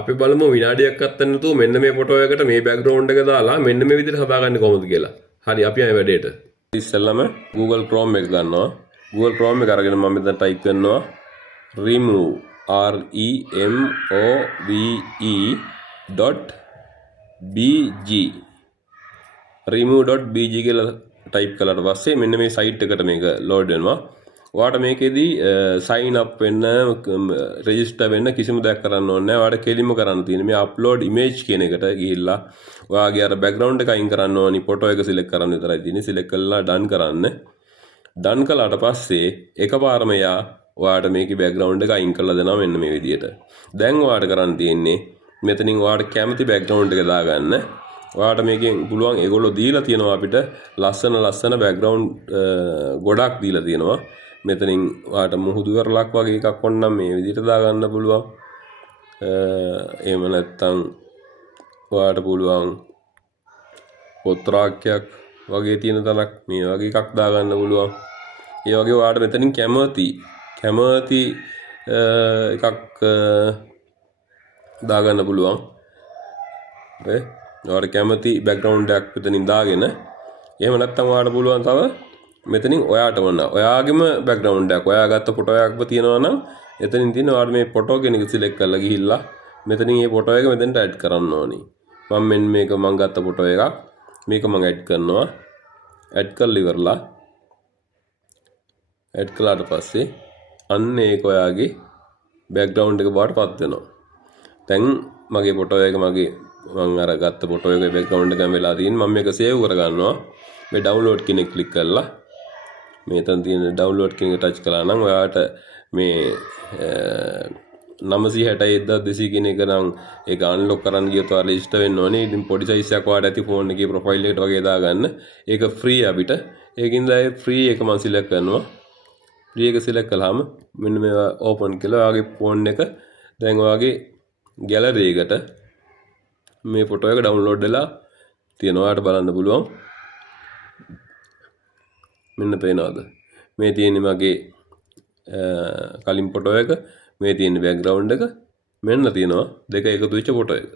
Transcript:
අපි බලමු විනාඩියක් ගන්න නැතුව මෙන්න මේ ෆොටෝ එකට මේ බෑග්ග්‍රවුන්ඩ් එක දාලා මෙන්න මේ විදිහට හදාගන්නේ කොහොමද කියලා. හරි අපි ආයෙ වැඩේට. ඉස්සෙල්ලාම Google Chrome එක ගන්නවා. Google Chrome එක අරගෙන මම මෙතන ටයිප් කරනවා remove remove.bg remove.bg කියලා ටයිප් කළාට පස්සේ මෙන්න මේ සයිට් එකට මේක ලෝඩ් වෙනවා. ඔයාට මේකෙදී sign up වෙන්න register වෙන්න කිසිම දෙයක් කරන්න ඕනේ නැහැ. ඔයාට කෙලින්ම කරන්න තියෙන්නේ මේ upload image කියන එකට ගිහිල්ලා ඔයාගේ අර background එක අයින් කරන්න ඕනි. ෆොටෝ එක select කරන්න විතරයි තියෙන්නේ. select කරලා done කරන්න. done කළාට පස්සේ එකපාරම ඔයාට මේකේ background එක අයින් කරලා දෙනවා මෙන්න මේ විදිහට. දැන් ඔයාට කරන්න තියෙන්නේ මෙතනින් ඔයාට කැමති background එක දාගන්න. ඔයාට මේකෙන් පුළුවන් ඒගොල්ලෝ දීලා තියෙනවා අපිට ලස්සන background ගොඩක් දීලා තියෙනවා. මෙතනින් ඔයාට මුහුදු කරලක් වගේ එකක් වොන්නම් මේ විදිහට දාගන්න පුළුවන්. එහෙම නැත්නම් ඔයාට පුළුවන් පොත්‍රාක්‍යයක් වගේ තියෙන තරක් මේ වගේ එකක් දාගන්න පුළුවන්. ඒ වගේ ඔයාට මෙතනින් කැමති එකක් දාගන්න පුළුවන්. ඔයාට කැමති බෑග්ග්‍රවුන්ඩ් එකක් මෙතනින් දාගෙන එහෙම නැත්නම් ඔයාට පුළුවන් තව මෙතනින් ඔයාට වන්න ඔයාගේම බෑග්ග්‍රවුන්ඩ් එකක් ඔයා ගත්ත ෆොටෝ එකක්ම තියෙනවා නම් එතනින් තියෙන ඔයාට මේ ෆොටෝ කෙනෙක් සිලෙක්ට් කරලා ගිහිල්ලා මෙතනින් මේ ෆොටෝ එක මෙතෙන්ට ඇඩ් කරන්න ඕනි. මම මේක මම ගත්ත ෆොටෝ එකක් මේක මම ඇඩ් කරනවා. ඇඩ් කරලා ඉවරලා ඇඩ් කළාට පස්සේ අන්න ඒක ඔයාගේ බෑග්ග්‍රවුන්ඩ් එක බවට පත් වෙනවා. දැන් මගේ ෆොටෝ එක මම අර ගත්ත ෆොටෝ එකේ බෑග්ග්‍රවුන්ඩ් එකම වෙලා තියෙන මම මේක සේව් කරගන්නවා. මේ ඩවුන්ලෝඩ් කියන එක ක්ලික් කරලා මෙතන තියෙන ඩවුන්ලෝඩ් කියන එක ටච් කළා නම් ඔයාට මේ 966200 කියන එක නම් ඒක අන්ලොක් කරන්න ගියොත් ඔයාලා රෙජිස්ටර් වෙන්න ඕනේ. ඉතින් පොඩි සයිස් එකක් ඔයාට ඇති ෆෝන් එකේ ප්‍රොෆයිල් එකට වගේ දාගන්න. ඒක ෆ්‍රී අපිට. ඒකින්ද ඒ ෆ්‍රී එක මම සිලෙක්ට් කරනවා. ෆ්‍රී එක සිලෙක්ට් කළාම මෙන්න මේවා ඕපන් කළා. ඔයාගේ ෆෝන් එක දැන් ඔයාගේ ගැලරි එකට මේ ෆොටෝ එක ඩවුන්ලෝඩ් වෙලා තියෙනවා. ඔයාට බලන්න පුළුවන්. මෙන්න පේනවද? මේ තියෙන්නේ මගේ කලින් ෆොටෝ එක, මේ තියෙන්නේ බෑග්ග්‍රවුන්ඩ් එක. මෙන්න තියෙනවා දෙක එකතු වෙච්ච ෆොටෝ එක.